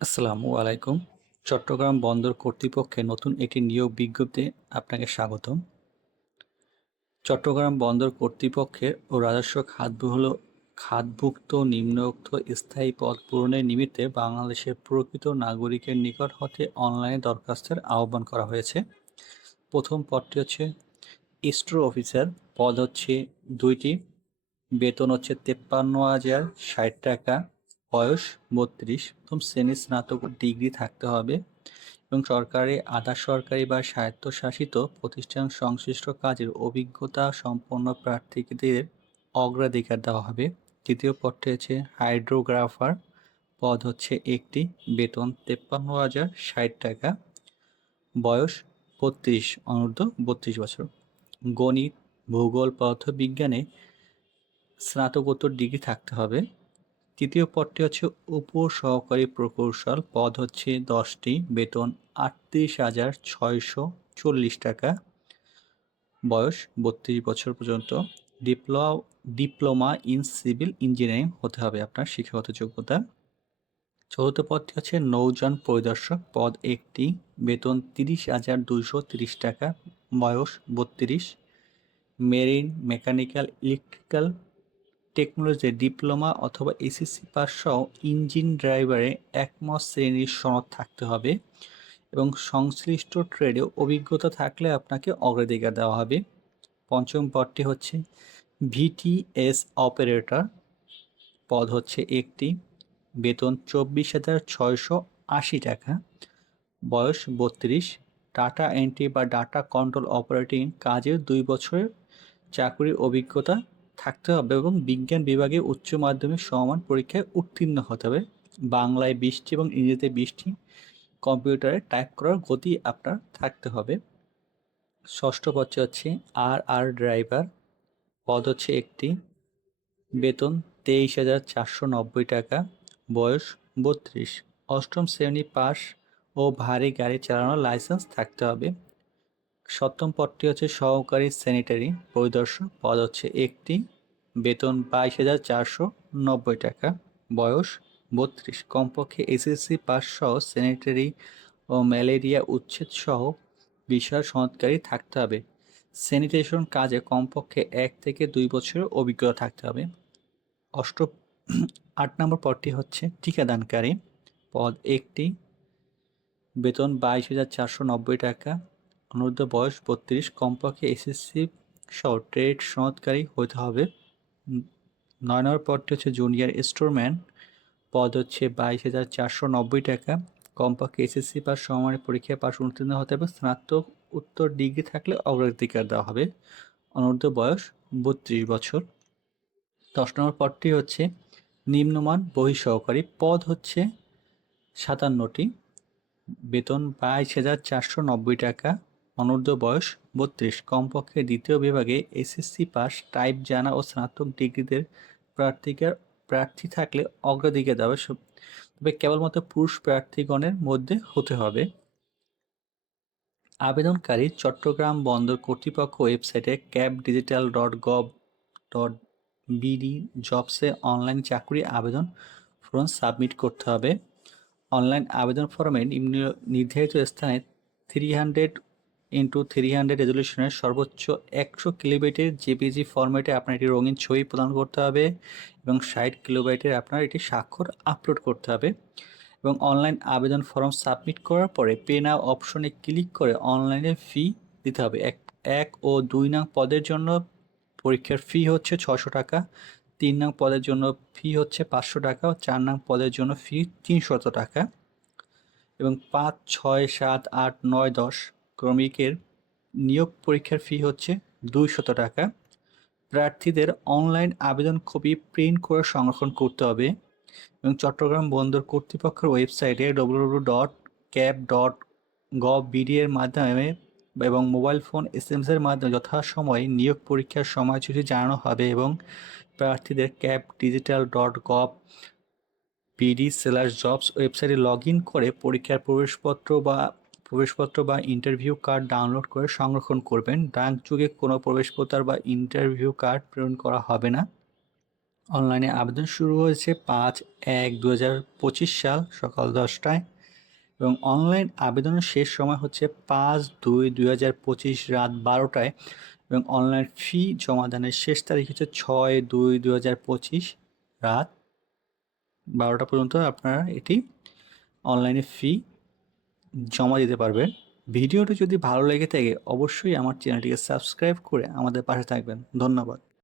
আসসালামু আলাইকুম। চট্টগ্রাম বন্দর কর্তৃপক্ষের নতুন একটি নিয়োগ বিজ্ঞপ্তি আপনাকে স্বাগতম। চট্টগ্রাম বন্দর কর্তৃপক্ষের ও রাজস্ব খাতগুলো খাতভুক্ত নিম্নোক্ত স্থায়ী পদ পূরণের নিমিত্তে বাংলাদেশের প্রকৃত নাগরিকের নিকট হতে অনলাইনে দরখাস্তের আহ্বান করা হয়েছে। প্রথম পদটি হচ্ছে স্টোর অফিসার, পদ হচ্ছে দুইটি, বেতন হচ্ছে তেপ্পান্ন হাজার ষাট টাকা বয়স বত্রিশ, প্রথম শ্রেণির স্নাতক ডিগ্রি থাকতে হবে এবং সরকারি, আধা সরকারি বা স্বায়ত্তশাসিত প্রতিষ্ঠান সংশ্লিষ্ট কাজের অভিজ্ঞতা সম্পন্ন প্রার্থীদের অগ্রাধিকার দেওয়া হবে। তৃতীয় পদটি হচ্ছে হাইড্রোগ্রাফার, পদ হচ্ছে একটি, বেতন তেপ্পান্ন হাজার ষাট টাকা, বয়স বত্রিশ, অনূর্ধ্ব বত্রিশ বছর। গণিত, ভূগোল, পদার্থবিজ্ঞানে স্নাতকোত্তর ডিগ্রি থাকতে হবে। তৃতীয় পদটি হচ্ছে উপ সহকারী প্রকৌশল। পদ হচ্ছে দশটি, বেতন আটত্রিশ হাজার ছয়শো চল্লিশ টাকা। বয়স বত্রিশ বছর পর্যন্ত। ডিপ্লো, ডিপ্লোমা ইন সিভিল ইঞ্জিনিয়ারিং হতে হবে আপনার শিক্ষাগত যোগ্যতা। চতুর্থ পদটি হচ্ছে নৌযান পরিদর্শক। পদ একটি, বেতন তিরিশ হাজার দুইশো তিরিশ টাকা। বয়স বত্রিশ। মেরিন, মেকানিক্যাল, ইলেকট্রিক্যাল টেকনোলজিতে ডিপ্লোমা অথবা এসএসসি পাস সহ ইঞ্জিন ড্রাইভারে একমত শ্রেণির সনদ থাকতে হবে এবং সংশ্লিষ্ট ট্রেডে অভিজ্ঞতা থাকলে আপনাকে অগ্রাধিকার দেওয়া হবে। পঞ্চম পদটি হচ্ছে ভিটিএস অপারেটর, পদ হচ্ছে একটি। বেতন চব্বিশ হাজার ছয়শো আশি টাকা, বয়স বত্রিশ। ডাটা এন্ট্রি বা ডাটা কন্ট্রোল অপারেটিং কাজের দুই বছরের চাকরির অভিজ্ঞতা থাকতে হবে এবং বিজ্ঞান বিভাগে উচ্চ মাধ্যমিক সমান পরীক্ষায় উত্তীর্ণ হতে হবে। বাংলায় বৃষ্টি এবং ইংরেজিতে বৃষ্টি, কম্পিউটারে টাইপ করার গতি আপনার থাকতে হবে। ষষ্ঠ পদে হচ্ছে আর আর ড্রাইভার পদ হচ্ছে একটি। বেতন তেইশ হাজার চারশো নব্বই টাকা, বয়স বত্রিশ। অষ্টম শ্রেণি পাস ও ভারী গাড়ি চালানোর লাইসেন্স থাকতে হবে। সপ্তম পদটি হচ্ছে সহকারী স্যানিটারি পরিদর্শক, পদ হচ্ছে একটি। বেতন বাইশ হাজার চারশো নব্বই টাকা, বয়স বত্রিশ। কমপক্ষে এসএসসি পাস সহ স্যানিটারি ও ম্যালেরিয়া উচ্ছেদ সহ বিষয় সনদকারী থাকতে হবে। স্যানিটেশন কাজে কমপক্ষে এক থেকে দুই বছরের অভিজ্ঞতা থাকতে হবে। অষ্ট আট নম্বর পদটি হচ্ছে টিকাদানকারী। পদ একটি, বেতন বাইশ হাজার চারশো নব্বই টাকা, অনূর্ধ্ব বয়স বত্রিশ। কমপক্ষে এসএসসি সহ ট্রেড সনদকারী হতে হবে। নয় নম্বর পদটি হচ্ছে জুনিয়র স্টোরম্যান। পদ হচ্ছে বাইশ হাজার চারশো নব্বই টাকা। কমপক্ষে এসএসসি পাস সমানের পরীক্ষায় পাশ উত্তীর্ণ হতে হবে। স্নাতক উত্তর ডিগ্রি থাকলে অগ্রাধিকার দেওয়া হবে। অনূর্ধ্ব বয়স বত্রিশ বছর। দশ নম্বর পদটি হচ্ছে নিম্নমান বহিঃসহকারী। পদ হচ্ছে সাতান্নটি। বেতন বাইশ হাজার চারশো নব্বই টাকা। অনূর্ধ্ব বয়স, বত্রিশ। কমপক্ষে দ্বিতীয় বিভাগে এসএসসি পাস, টাইপ জানা ও স্নাতক ডিগ্রিদের প্রার্থীকার প্রার্থী থাকলে অগ্রাধিকার দেওয়া তবে কেবলমাত্র পুরুষ প্রার্থীগণের মধ্যে হতে হবে। আবেদনকারী চট্টগ্রাম বন্দর কর্তৃপক্ষ ওয়েবসাইটে cab digital dot gov dot BD জবসে online চাকরি আবেদন ফর্ম সাবমিট করতে হবে। অনলাইন আবেদন ফর্মে নির্ধারিত স্থানে three hundred into three hundred রেজলিউশনের সর্বোচ্চ একশো কিলোবাইটের জেপিজি ফরম্যাটে আপনার একটি রঙিন ছবি প্রদান করতে হবে এবং ষাট কিলোবাইটের আপনার এটি স্বাক্ষর আপলোড করতে হবে এবং অনলাইন আবেদন ফর্ম সাবমিট করার পরে পে নাও অপশনে ক্লিক করে অনলাইনে ফি দিতে হবে। এক এক ও দুই নং পদের জন্য পরীক্ষার ফি হচ্ছে ছশো টাকা, তিন নং পদের জন্য ফি হচ্ছে পাঁচশো টাকা ও চার নং পদের জন্য ফি তিনশত টাকা এবং পাঁচ, ছয়, সাত, আট, নয়, দশ ক্রমিকের নিয়োগ পরীক্ষার ফি হচ্ছে দুইশত টাকা। প্রার্থীদের অনলাইন আবেদন কপি প্রিন্ট করে সংরক্ষণ করতে হবে এবং চট্টগ্রাম বন্দর কর্তৃপক্ষের ওয়েবসাইটে W dot cab dot gov BD এর মাধ্যমে এবং মোবাইল ফোন এস এম এর মাধ্যমে যথাসময়ে নিয়োগ পরীক্ষার সময়সূচি জানানো হবে এবং প্রার্থীদের cab digital dot gov BD seller jobs ওয়েবসাইটে লগ ইন করে পরীক্ষার প্রবেশপত্র বা প্রবেশপত্র বা ইন্টারভিউ কার্ড ডাউনলোড করে সংরক্ষণ করবেন। ডাক যুগে কোনো প্রবেশপত্র বা ইন্টারভিউ কার্ড প্রেরণ করা হবে না। অনলাইনে আবেদন শুরু হয়েছে পাঁচ এক দু সাল সকাল দশটায় এবং অনলাইন আবেদনের শেষ সময় হচ্ছে পাঁচ দুই দুই রাত বারোটায় এবং অনলাইন ফি জমাদানের শেষ তারিখ হচ্ছে ছয় দুই দু হাজার পঁচিশ রাত বারোটা পর্যন্ত আপনারা এটি অনলাইনে ফি জমা দিতে পারবেন ভিডিওটি যদি ভালো লেগে থাকে, অবশ্যই আমার চ্যানেলটিকে সাবস্ক্রাইব করে আমাদের পাশে থাকবেন। ধন্যবাদ।